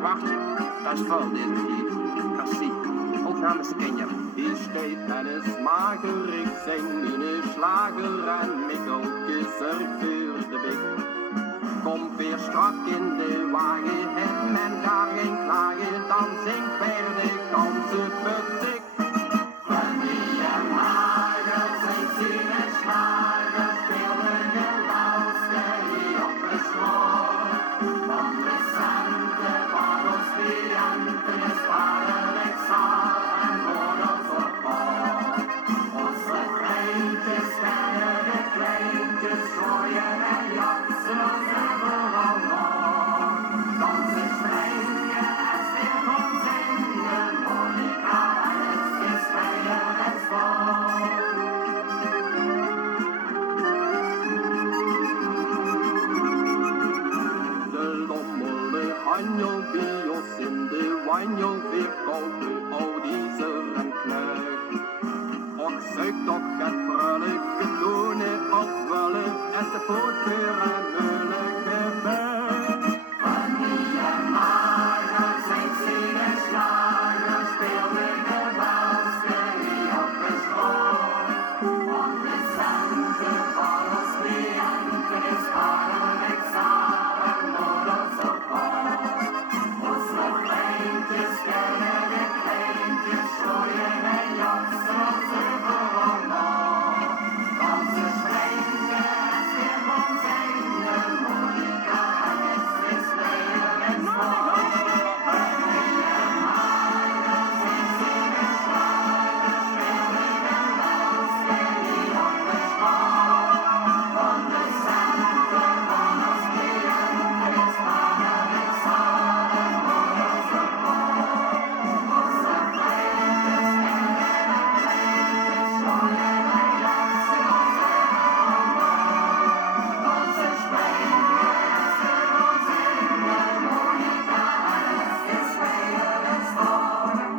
Wacht, dat is wel dit lied. Merci. Ook namens Kenia. Die steht eines magerig zijn in een slager en Mikkeltje zorgt voor de bik. Kom weer strak in de wagen, het men daar geen klagen, dan zingt weer de ganse butik. Wanneer mager zijn zien en slager, spelen geluisterd die op de school. Want we zenden van ons cliënten is vaderlijk zaal en voor ons op bal. Onze kleintjes kennen de kleintjes, gooien en jansen ons overal nog. Dansen springen en stil van zingen, Monica en het is spelen en spal. De lommelde hanjel bios in de wanjel weer kopen, al deze en knuik. Och, zuik toch het vrolijke tonen opwellen, en de poot